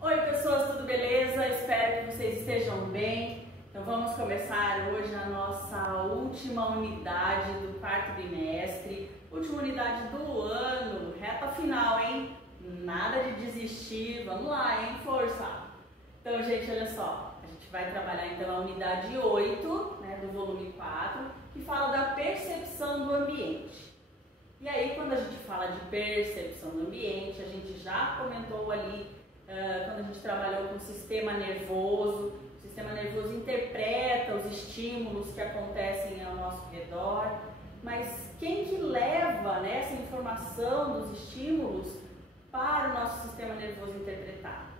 Oi pessoas, tudo beleza? Espero que vocês estejam bem. Então vamos começar hoje a nossa última unidade do quarto bimestre, última unidade do ano, reta final, hein? Nada de desistir, vamos lá, hein? Força! Então, gente, olha só, a gente vai trabalhar então a unidade 8, né, do volume 4, que fala da percepção do ambiente. E aí, quando a gente fala de percepção do ambiente, a gente já comentou ali, quando a gente trabalhou com o sistema nervoso. O sistema nervoso interpreta os estímulos que acontecem ao nosso redor, mas quem que leva, né, essa informação dos estímulos para o nosso sistema nervoso interpretar?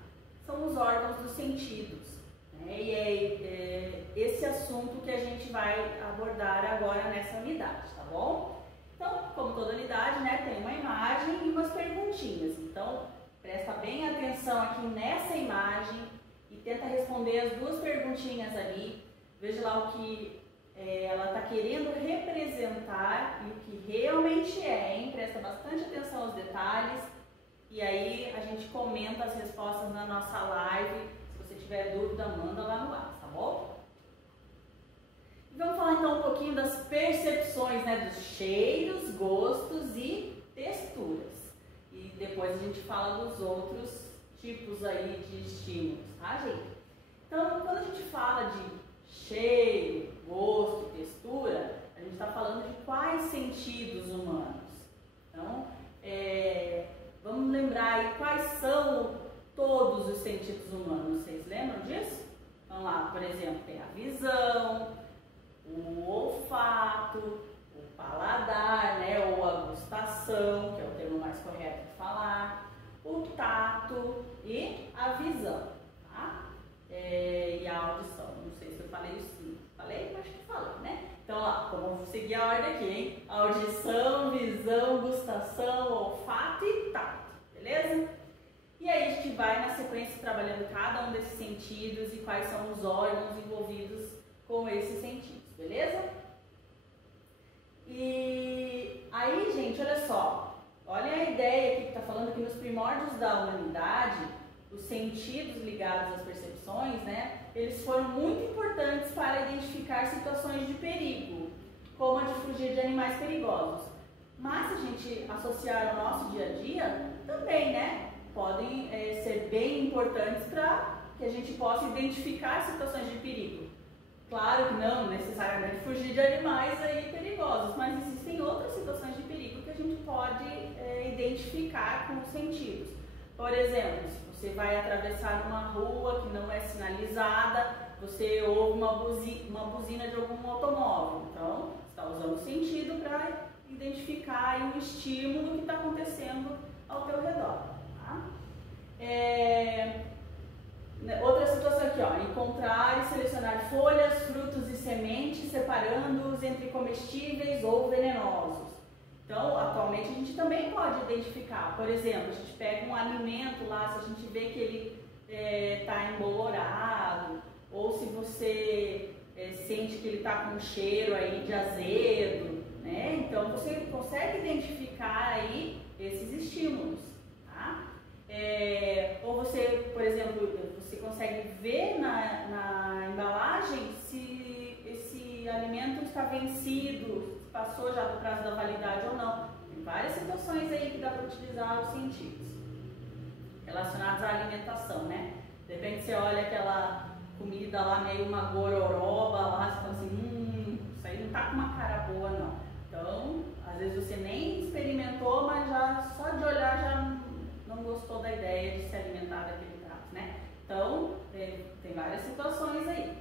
São os órgãos dos sentidos, né? E é esse assunto que a gente vai abordar agora nessa unidade, tá bom? Então, como toda unidade, né, tem uma imagem e umas perguntinhas. Então, presta bem atenção aqui nessa imagem e tenta responder as duas perguntinhas ali. Veja lá o que ela está querendo representar e o que realmente é, hein? Presta bastante atenção aos detalhes. E aí a gente comenta as respostas na nossa live. Se você tiver dúvida, manda lá no WhatsApp, tá bom? E vamos falar então um pouquinho das percepções, né? Dos cheiros, gostos e texturas. E depois a gente fala dos outros tipos aí de estímulos, tá, gente? Então, quando a gente fala de cheiro, gosto, textura, a gente está falando de quais sentidos humanos? Então, vamos lembrar aí quais são todos os sentidos humanos. Vocês lembram disso? Vamos lá, por exemplo, tem a visão, o olfato, o paladar, né, ou a gustação, que é o termo mais correto de falar, o tato e a visão, tá? E a audição. Não sei se eu falei isso. Falei? Acho que falei, né? Então, lá, vamos seguir a ordem aqui, hein? Audição, visão, gustação, olfato e tato, beleza? E aí a gente vai na sequência trabalhando cada um desses sentidos e quais são os órgãos envolvidos com esses sentidos, beleza? E aí, gente, olha só, olha a ideia aqui que está falando que nos primórdios da humanidade, os sentidos ligados às percepções, né, eles foram muito importantes para identificar situações de perigo, como a de fugir de animais perigosos. Mas se a gente associar ao nosso dia a dia, também, né, podem ser bem importantes para que a gente possa identificar situações de perigo. Claro que não necessariamente fugir de animais aí perigosos, mas existem outras situações de perigo que a gente pode identificar com os sentidos. Por exemplo, se você vai atravessar uma rua que não é sinalizada, você ouve uma buzina de algum automóvel. Então, você está usando o sentido para identificar aí um estímulo que está acontecendo ao teu redor. Tá? Outra situação aqui, ó, encontrar e selecionar folhas, frutos e sementes, separando-os entre comestíveis ou venenosos. Então, atualmente a gente também pode identificar, por exemplo, a gente pega um alimento lá, se a gente vê que ele está embolorado, ou se você sente que ele está com um cheiro aí de azedo, né? Então você consegue identificar aí esses estímulos, tá? Ou você, por exemplo, você consegue ver na embalagem se esse alimento está vencido, passou já do prazo da validade ou não. Tem várias situações aí que dá para utilizar os sentidos relacionados à alimentação, né? De repente você olha aquela comida lá, meio uma gororoba lá, você fala assim, isso aí não tá com uma cara boa não. Então, às vezes você nem experimentou, mas já só de olhar já não gostou da ideia de se alimentar daquele prato, né? Então, tem várias situações aí.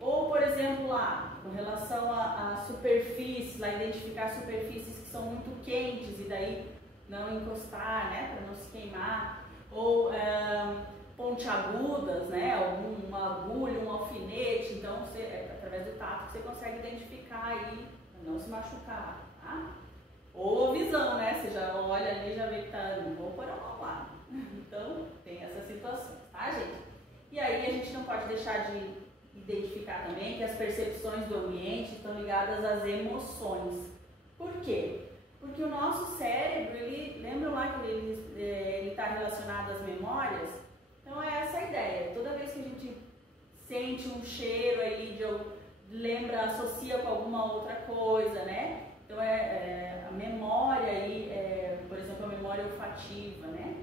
Ou, por exemplo, lá, com relação a superfícies, lá identificar superfícies que são muito quentes e daí não encostar, né, para não se queimar. Ou pontiagudas, né, uma agulha, um alfinete. Então, através do tato, você consegue identificar aí, para não se machucar, tá? Ou visão, né? Você já olha ali e já vê que tá, não vou pôr a mão lá. Então, tem essas situações, tá, gente? E aí a gente não pode deixar de identificar também que as percepções do ambiente estão ligadas às emoções. Por quê? Porque o nosso memórias. Então é essa a ideia. Toda vez que a gente sente um cheiro aí, lembra, associa com alguma outra coisa, né? Então a memória aí, por exemplo, a memória olfativa, né?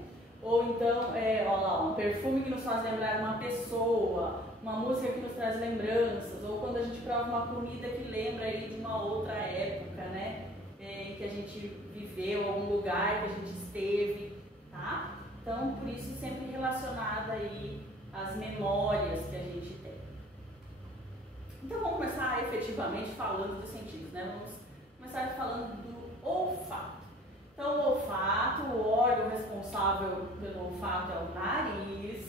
Ou então, olha lá, um perfume que nos faz lembrar uma pessoa, uma música que nos traz lembranças, ou quando a gente prova uma comida que lembra aí de uma outra época, né? Em que a gente viveu, algum lugar que a gente esteve, tá? Então, por isso, sempre relacionado aí às memórias que a gente tem. Então, vamos começar efetivamente falando dos sentidos, né? Vamos começar falando do olfato. Então, o olfato, o órgão responsável pelo olfato é o nariz.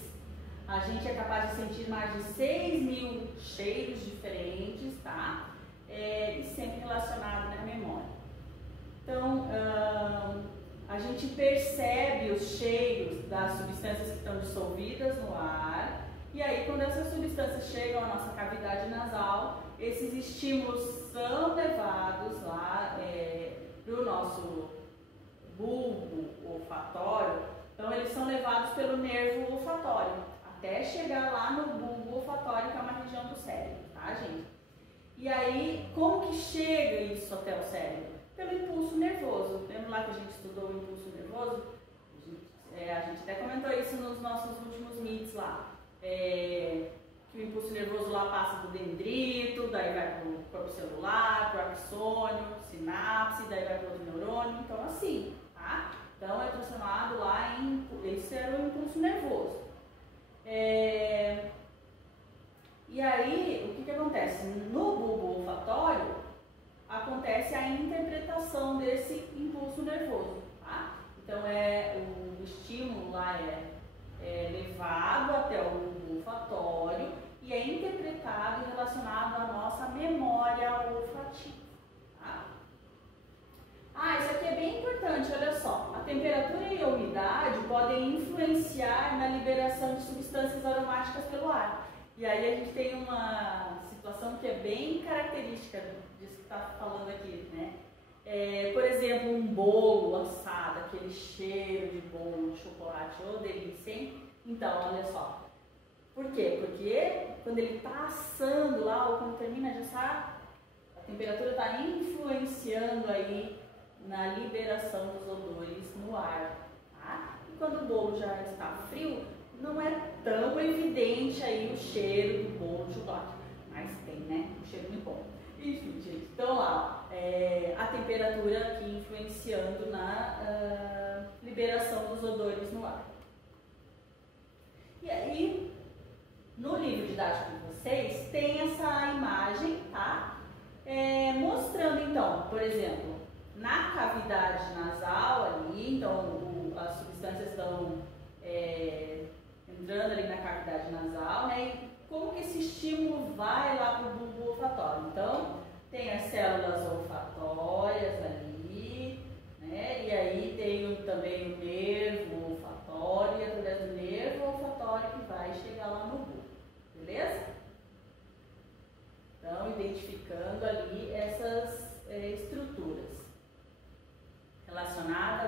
A gente é capaz de sentir mais de 6.000 cheiros diferentes, tá? E sempre relacionado na memória. Então, a gente percebe os cheiros das substâncias que estão dissolvidas no ar. E aí, quando essas substâncias chegam à nossa cavidade nasal, esses estímulos são levados lá para o nosso bulbo olfatório. Então, eles são levados pelo nervo olfatório, até chegar lá no bulbo olfatório, que é uma região do cérebro, tá, gente? E aí, como que chega isso até o cérebro? Pelo impulso nervoso. Lembra lá que a gente estudou o impulso nervoso? A gente até comentou isso nos nossos últimos meets lá. Que o impulso nervoso lá passa do dendrito, daí vai para o corpo celular, para o axônio, sinapse, daí vai para o outro neurônio, então assim, tá? Então é transformado lá em, esse era o impulso nervoso. E aí, o que acontece? No bulbo olfatório, acontece a interpretação desse impulso nervoso, tá? Então o estímulo lá é levado até o bulbo olfatório e é interpretado e relacionado à nossa memória olfativa, tá? Isso aqui é bem importante, olha só. A temperatura e a umidade podem influenciar na liberação de substâncias aromáticas pelo ar. E aí a gente tem uma situação que é bem característica disso que está falando aqui, né? Por exemplo, um bolo assado, aquele cheiro de bolo de chocolate, ô delícia, hein? Então, olha só. Por quê? Porque quando ele está assando lá, ou quando termina de assar, a temperatura está influenciando aí na liberação dos odores no ar, tá? E quando o bolo já está frio, não é tão evidente aí o cheiro do bolo de chocolate, mas tem, né? Um cheiro muito bom. Enfim, gente, então lá, a temperatura aqui influenciando na liberação dos odores no ar. E aí, no livro didático de vocês, tem essa imagem, tá? Mostrando então, por exemplo, na cavidade nasal ali, então as substâncias estão entrando ali na cavidade nasal, né? E como que esse estímulo vai lá para o bulbo olfatório? Então, tem as células olfatórias ali, né? E aí tem também o nervo olfatório, e através do nervo olfatório que vai chegar lá no bulbo, beleza? Então, identificando ali essas estruturas relacionadas